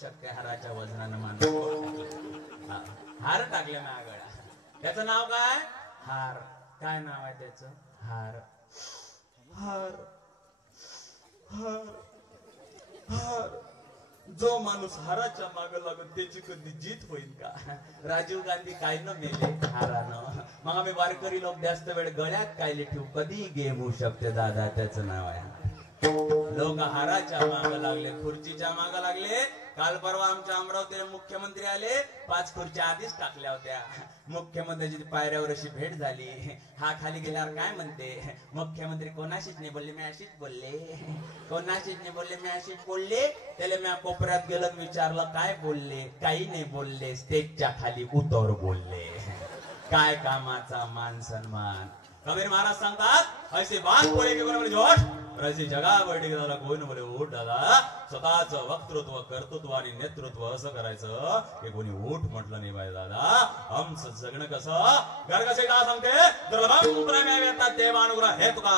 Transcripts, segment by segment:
शकते हाराच्या वजनानं माणूस हार टाकले ना गळा. त्याचं नाव काय? हार. काय नाव आहे त्याचं? हार. हार हार हार. जो माणूस हाराच्या माग लागत त्याची कधी जीत होईल का? राजीव गांधी काय न मेले हारानं. मग आम्ही वारकरी लोक जास्त वेळ गळ्यात कायले ठेवू, कधी गेम होऊ शकते दादा. त्याचं नाव आहे. लोक हाराच्या माग लागले, खुर्चीच्या माग लागले. काल परवा आमच्या अमरावतीला मुख्यमंत्री आले, 5 खुर्च्या आधीच टाकल्या होत्या. मुख्यमंत्र्याची पायऱ्यावर अशी भेट झाली. हा खाली गेल्यावर काय म्हणते, मुख्यमंत्री कोणाशीच नाही बोलले, मी अशीच बोलले. कोणाशीच नाही बोलले, मी अशीच बोलले. त्याला मी कोपऱ्यात गेलं, विचारलं काय बोलले, काही नाही बोलले. स्टेजच्या खाली उतर बोलले. काय कामाचा मान सन्मान. कबीर महाराज सांगतात, ऐसे बात बोले की कोणी जोश रसी जगा बैठी दादा कोणी बोले उठ दादा. स्वतःच वक्तृत्व कर्तृत्व आणि नेतृत्व असं करायचं की कोणी उठ म्हटलं नाही पाहिजे दादा. आमचं जगणं कसं घर कसे का सांगते, दुर्लभम प्रेम्यात देवानुग्रह हे तुका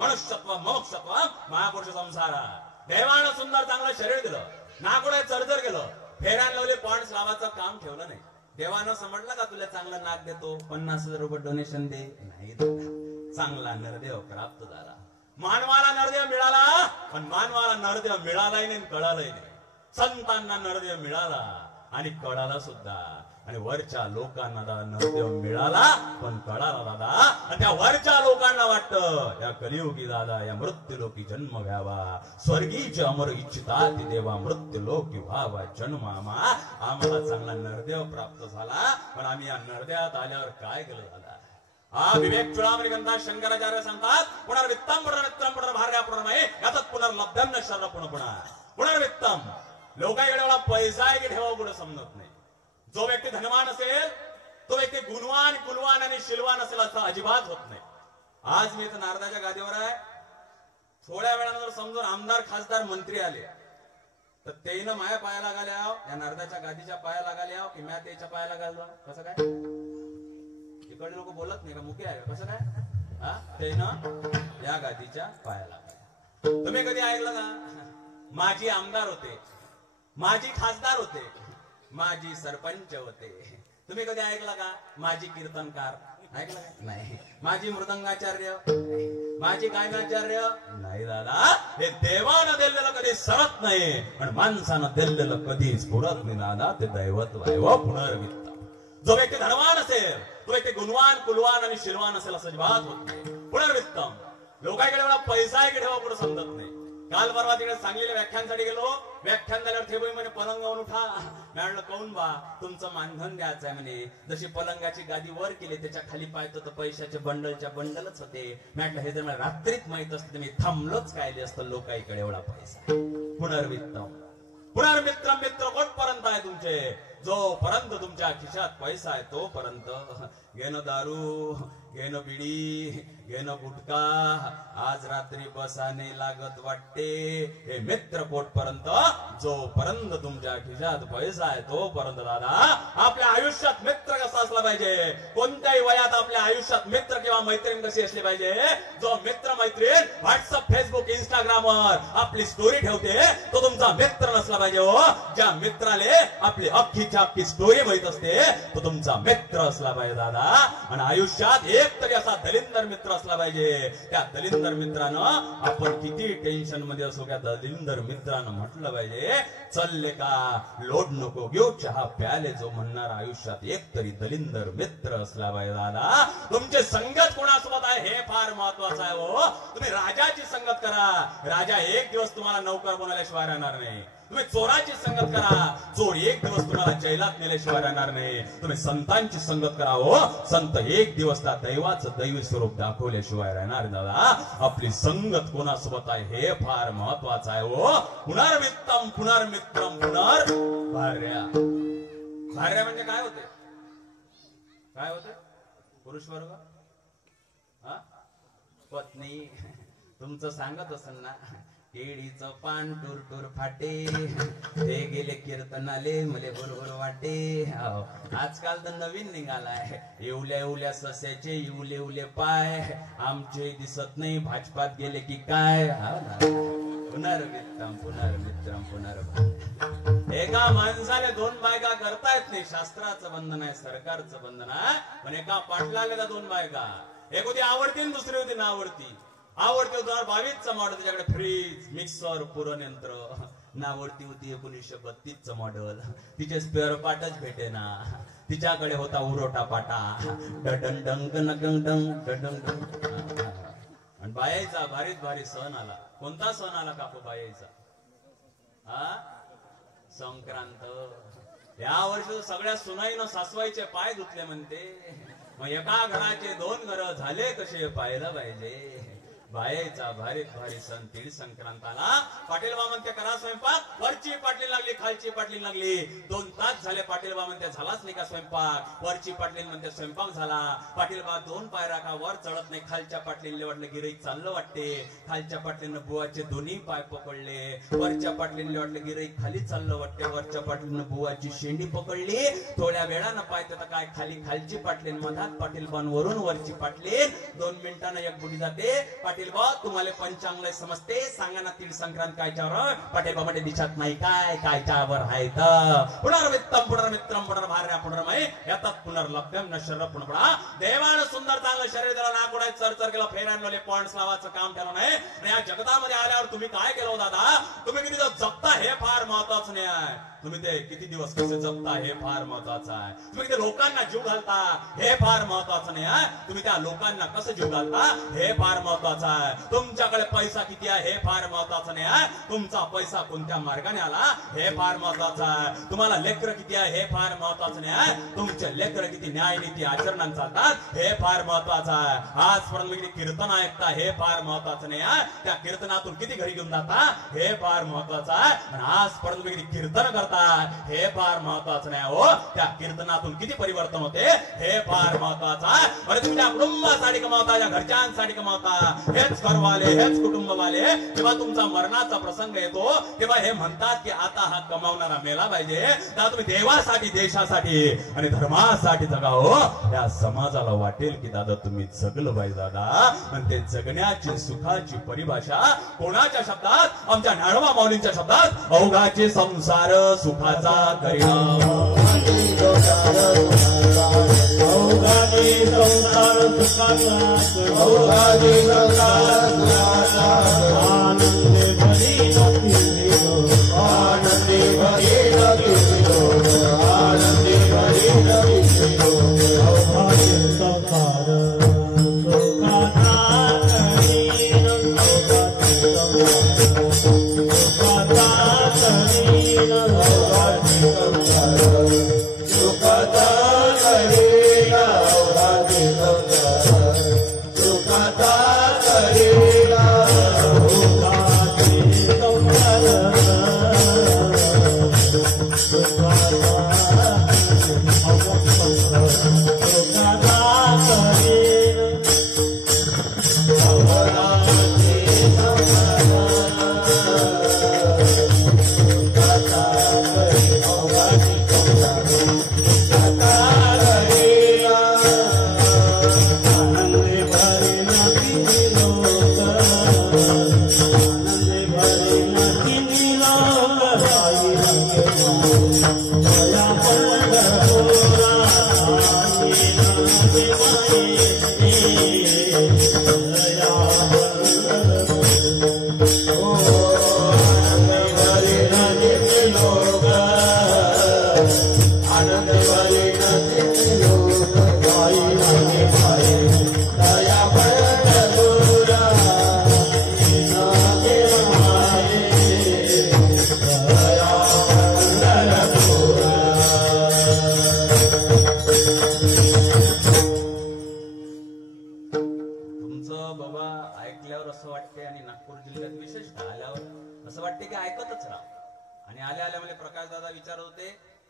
मनुष्यत्व मोक्षत्व महापुरुष संसारा. देवानं सुंदर चांगलं शरीर दिलं, नाकुडे चरचर गेलं, फेऱ्यान लावले पॉइंट्स लावायचं काम ठेवलं नाही. देवानं समजलं का तुला चांगलं नाक देतो, 50,000 रुपये डोनेशन दे. नाही चांगला नरदेव प्राप्त झाला. मानवाला नरदेव मिळाला, पण मानवाला नरदेव मिळालाही नाही, कळालाही नाही. संतांना नरदेव मिळाला आणि कळाला सुद्धा. आणि वरच्या लोकांना नरदेव मिळाला पण कळाला दादा. आणि त्या वरच्या लोकांना वाटतं या कलियुगी दादा या मृत्यूलोकी जन्म घ्यावा. स्वर्गीचे अमर इच्छिता ती देवा मृत्यूलोकी व्हावा जन्म. आम्हाला चांगला नरदेव प्राप्त झाला, पण आम्ही या नरदेवात आल्यावर काय केलं दादा. हा विवेक चुडामणी ग्रंथात शंकराचार्य सांगतात, पुनर्वित्तम पुनर्नित्रम पुनर्भार्या पुनर्मये यातच पुनर्लब्धम न शर्र पुनः. पुनर्वित्तम लोकांकडे एवढा पैसा आहे की ठेवा कुठं समजत नाही. जो व्यक्ती धनवान असेल तो व्यक्ती गुणवान कुलवान आणि शिलवान असेल असं अजिबात होत नाही. आज मी इथं नारदाच्या गादीवर आहे. थोड्या वेळानंतर समजून आमदार खासदार मंत्री आले तर तेनं माझ्या पायाला गाल्या या नारदाच्या गादीच्या पायाला गाल्या की म्या त्याच्या पायाला घाललो. कसं काय? इकडे लोक बोलत नाही का, मुके आहे कसं काय? हा तेनं या गादीच्या पायाला. तुम्ही कधी ऐकलं का? माझी आमदार होते, माझी खासदार होते, माझी सरपंच होते. तुम्ही कधी ऐकला का? माझी कीर्तनकार ऐकलं नाही. माझी मृदंगाचार्य, माझी गायनाचार्य नाही दादा. हे देवानं दिलेलं कधी सरत नाही, पण माणसानं दिलेलं कधीच पुरत नाही दादा. ते दैवत्व आहे व पुनर्वित्त. जो व्यक्ती धनवान असेल तो व्यक्ती गुणवान कुलवान आणि शिलवान असेल असं अजिबात होत नाही. पुनर्वित्तम लोकांकडे एवढा पैसा आहे की ठेवा कुठं समजत नाही. काल परवा तिकडे सांगलीला व्याख्यानसाठी गेलो. व्याख्यान झाल्यावर ठेवू म्हणे पलंगावरून उठा. मी म्हणलं काऊन बा, तुमचं मानधन द्यायचं आहे म्हणे. जशी पलंगाची गादी वर केली त्याच्या खाली पाहतो तर पैशाचे बंडलच्या बंडलच होते. मी म्हटलं हे जर मला रात्रीत माहित असतं मी थांबलोच काय असतं. लोकांकडे एवढा पैसा. पुनर्वित्तम पुनर्मित्र मित्र कोणपर्यंत आहे तुमचे? जोपर्यंत तुमच्या खिशात पैसा आहे तोपर्यंत. घेणं दारू, घेणं बिडी, घेणं गुटखा, आज रात्री बसाने लागत वाटते. हे मित्र कोटपर्यंत. जोपर्यंत तुमच्या खिशात पैसा आहे तोपर्यंत दादा. आपल्या आयुष्यात मित्र कसा असला पाहिजे? कोणत्याही वयात आपल्या आयुष्यात मित्र किंवा मैत्रीण कशी असली पाहिजे? जो मित्र मैत्रीण व्हॉट्सअप फेसबुक इंस्टाग्रामवर आपली स्टोरी ठेवते तो तुमचा मित्र नसला पाहिजे हो. ज्या मित्राले आपली अख्खीच्या अख्खी स्टोरी माहित असते तो तुमचा मित्र असला पाहिजे दादा. आणि आयुष्यात एक तरी असा दलिंदर मित्र असला पाहिजे. त्या दलिंदर मित्रानं आपण किती टेन्शन मध्ये असो त्या दलिंदर मित्रानं म्हटलं पाहिजे चल का लोड नको घेऊ चहा प्याले. जो म्हणणार आयुष्यात एक तरी दलिंदर मित्र असला पाहिजे दादा. तुमचे संगत कोणासोबत आहे हे फार महत्वाचं आहे हो. तुम्ही राजाची संगत करा. राजा एक दिवस तुम्हाला नौकर बनवल्याशिवाय राहणार नाही. तुम्ही चोराची संगत करा. चोर एक दिवस तुम्हाला जैलात नेल्याशिवाय राहणार नाही. तुम्ही संतांची संगत करा हो. संत एक दिवस त्या दैवाचं दैवी स्वरूप दाखवल्याशिवाय राहणार दादा. आपली संगत कोणासोबत आहे हे फार महत्वाचं आहे हो. पुनर्वित्तम पुनर्मित्रम पुनर्भार्या. भार्या म्हणजे काय होते? काय होते? पुरुष वर्ग हा पत्नी. तुमचं सांगत असेल ना केळीचं पान टूर टूर फाटे. ते गेले कीर्तनाले मले बरोबर वाटे. आजकाल तर नवीन निघालाय येवल्या येवल्या सस्याचे येवले येवले पाय. आमचे दिसत नाही भाजपात गेले की काय. पुनर्वित्तम पुनर्मित्रम पुनर्भार्या. एका माणसाने दोन बायका करता येत नाही. शास्त्राचं बंधन आहे, सरकारचं बंधन आहे. पण एका पाटलाले का दोन बायका, एक होती आवडती आणि दुसरी होती ना आवडती. आवडती 2022चा मॉडेल, त्याच्याकडे फ्रीज, मिक्सर, पुरणयंत्र. नावडती होती 1932चं मॉडेल, तिचे स्पेअर पार्टच भेटे ना. तिच्याकडे होता उरोटा पाटा, डडंग डंग डंग डंग डंग. आणि बायाचा भारीत भारी सण आला. कोणता सण आला काकू बायाचा? संक्रांत. या वर्षी सगळ्या सुनाईनं सासवाईचे पाय धुतले म्हणते. मग एका घराचे दोन घर झाले कसे पाहिलं पाहिजे. बायाचा भारीत भारी सण तीळ संक्रांताला. पाटील बा म्हणते करा स्वयंपाक. वरची पाटली लागली, खालची पाटली लागली. 2 तास झाले. पाटील बा म्हणते झालाच नाही का स्वयंपाक? वरची पाटली म्हणते स्वयंपाक झाला. पाटील बा 2 पायरा का वर चढत नाही. खालच्या पाटलीने वाटलं गिराईक चाललं वाटते. खालच्या पाटलीनं बुवाचे दोन्ही पाय पकडले. वरच्या पाटलीने वाटलं गिराईक खाली चाललं वाटते. वरच्या पाटलीनं बुवाची शेंडी पकडली. थोड्या वेळानं पाहते तर काय खाली खालची पाटलीन मधात पाटील बान वरून वरची पाटली. 2 मिनिटांना एक बुडी जाते. पाटील बा तुम्हाला पंचांगलय समजते, सांगा ना तीळ संक्रांत कायच्यावर? पाटील बाबा दिसत नाही काय कायच्यावर आहे तर पुनर्वित्तम पुनर्मित्रम पुनर्भार्या पुनर्मय यातात पुनर्लभ्यम नश्वर पुनर्पडा. देवानं सुंदर चांगलं शरीर त्याला नाकुडाय चरचर केलं, फेरांवले पॉइंट्स लावायचं काम केलं नाही. आणि या जगतामध्ये आल्यावर तुम्ही काय केलं दादा? तुम्ही किती जगता हे फार महत्वाचं नाही आहे. तुम्ही ते किती दिवस कसे जगता हे फार महत्वाचं आहे. तुम्ही ते लोकांना जीव घालता हे फार महत्वाचं नाही आहे. तुम्ही त्या लोकांना कसं जीव घालता हे फार महत्वाचं आहे. तुमच्याकडे पैसा किती आहे हे फार महत्वाचं नाही आहे. तुमचा पैसा कोणत्या मार्गाने आला हे फार महत्वाचं आहे. तुम्हाला लेकर किती आहे हे फार महत्वाचं नाही आहे. तुमचे लेकर किती न्याय नीती आचरणात चालतात हे फार महत्वाचं आहे. आजपर्यंत किती कीर्तन ऐकता हे फार महत्वाचं नाही आहे. त्या कीर्तनातून किती घरी घेऊन जाता हे फार महत्वाचं आहे. आणि आजपर्यंत किती कीर्तन करता हे फार महत्वाचं नाही हो. त्या कीर्तनातून किती परिवर्तन होते हे फार महत्वाचं आहे. आणि तुमच्या कुटुंबासाठी कमावता, त्या घरच्यांसाठी कमावता. हेच घरवाले हेच कुटुंबवाले जेव्हा तुमचा मरणाचा प्रसंग येतो तेव्हा हे म्हणतात की आता हा कमावणारा मेला पाहिजे. तेव्हा तुम्ही देवासाठी, देशासाठी आणि धर्मासाठी जगा हो. या समाजाला वाटेल की दादा तुम्ही जगलं पाहिजे दादा. आणि ते जगण्याची सुखाची परिभाषा कोणाच्या शब्दात? आमच्या ज्ञानोबा माऊलींच्या शब्दात, अवघाचे संसार सुखाचा करिणा. अवघाचे संसार सुखाचा, अवघाचे संसार सुखाचा. आनंदे भरी नक्की, आनंदे भरी नक्की, आनंदे भरी नक्की. अवघाचे संसार सुखाचा करीन, सुखाचा करीन, अवघाचे संसार सुखाचा करीन, अवघाचे संसार सुखाचा करीन, अवघाचे संसार सुखाचा, सुखाचा करीन, अवघाचे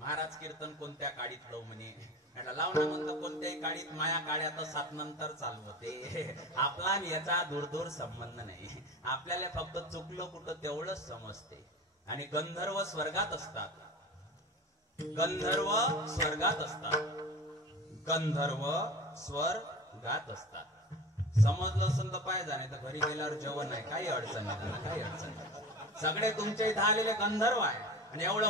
महाराज कीर्तन कोणत्या काळीत लावू म्हणे. लावणं म्हणतो कोणत्याही काळीत, माया काळ्यात 7 नंतर चालू होते. आपला याचा दूर संबंध नाही. आपल्याला फक्त चुकलो कुठं तेवढंच समजते. आणि गंधर्व स्वर्गात असतात, गंधर्व स्वर्गात असतात, गंधर्व स्वर्गात असतात. समजलं असेल तर पाहिजे, नाही तर घरी गेल्यावर जेवण नाही, काही अडचण नाही, काही अडचण नाही. सगळे तुमच्या इथं आलेले गंधर्व आहे. आणि एवढं